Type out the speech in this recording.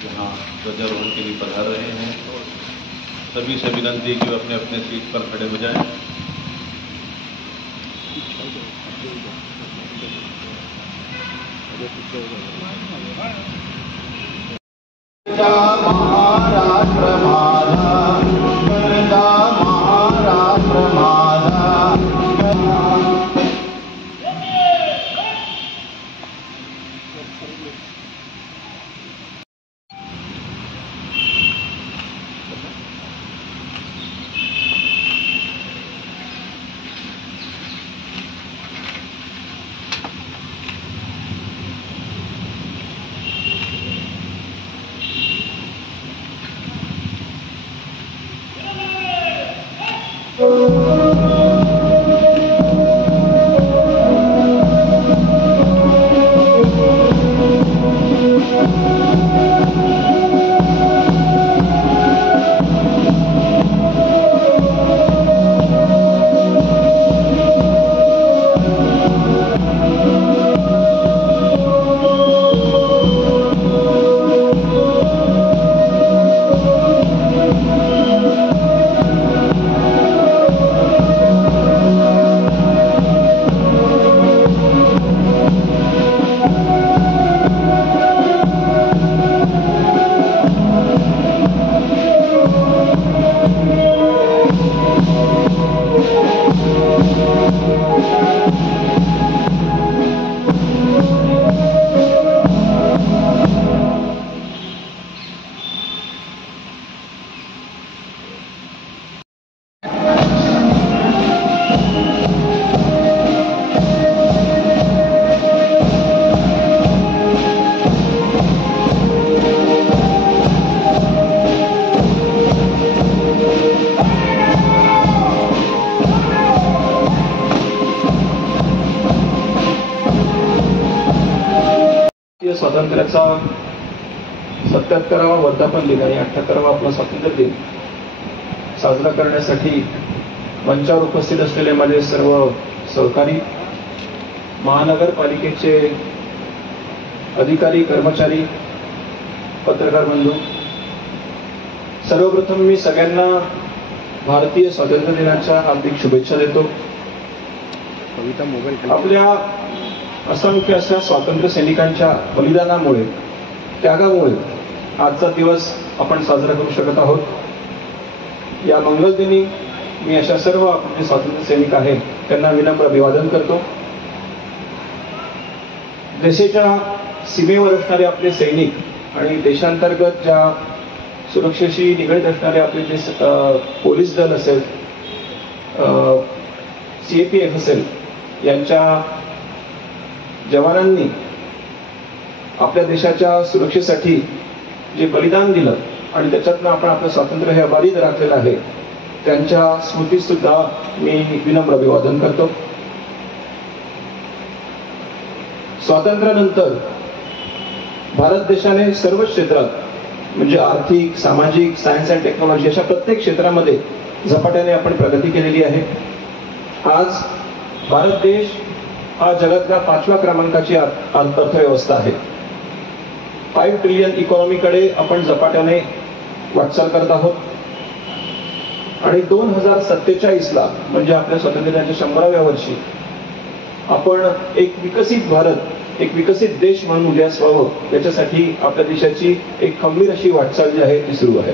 यहाँ ध्वजारोहण के लिए पधार रहे हैं। सभी से विनती कि वो अपने अपने सीट पर खड़े हो जाएं। महाराष्ट्र माझा, करता महाराष्ट्र माझा। स्वातंत्र्याचा 77वा वर्धापन दिन आणि 78वा आपला स्वातंत्र्य दिन साजरा करण्यासाठी मंचावर उपस्थित असलेले माझे सर्व सहकारी, महानगरपालिकेचे अधिकारी, कर्मचारी, पत्रकार बंधू, सर्वप्रथम मी सगळ्यांना भारतीय स्वातंत्र्य दिनाच्या हार्दिक शुभेच्छा देतो। आपल्या असंख्य अशा स्वातंत्र्य सैनिकांच्या बलिदानामुळे, त्यागामुळे आजचा दिवस आपण साजरा करू शकत आहोत। या मंगल दिनी मी अशा सर्व आपले स्वातंत्र्य सैनिक आहेत त्यांना विनम्र अभिवादन करतो। देशाच्या सीमेवर असणारे आपले सैनिक आणि देशांतर्गत ज्या सुरक्षेशी निगडीत असणारे आपले जे पोलीस दल असेल, CAPF असेल, यांच्या जवानांनी आपल्या देशाच्या सुरक्षेसाठी जे बलिदान दिलं आणि त्याच्यातनं आपण आपलं स्वातंत्र्य हे अबाधित राखलेलं आहे, त्यांच्या स्मृतीस सुद्धा मी विनम्र अभिवादन करतो। स्वातंत्र्यानंतर भारत देशाने सर्व क्षेत्रात म्हणजे आर्थिक, सामाजिक, सायन्स अँड टेक्नॉलॉजी अशा प्रत्येक क्षेत्रामध्ये झपाट्याने आपण प्रगती केलेली आहे। आज भारत देश हा जगातल्या 5व्या क्रमांकाची अर्थव्यवस्था आहे। 5 ट्रिलियन इकॉनॉमीकडे आपण झपाट्याने वाटचाल करत आहोत आणि 2047ला म्हणजे आपल्या स्वातंत्र्याच्या 100व्या वर्षी आपण एक विकसित भारत, एक विकसित देश म्हणून उदयास व्हावं, याच्यासाठी आपल्या देशाची एक खंबीर अशी वाटचाल जी आहे ती सुरू आहे।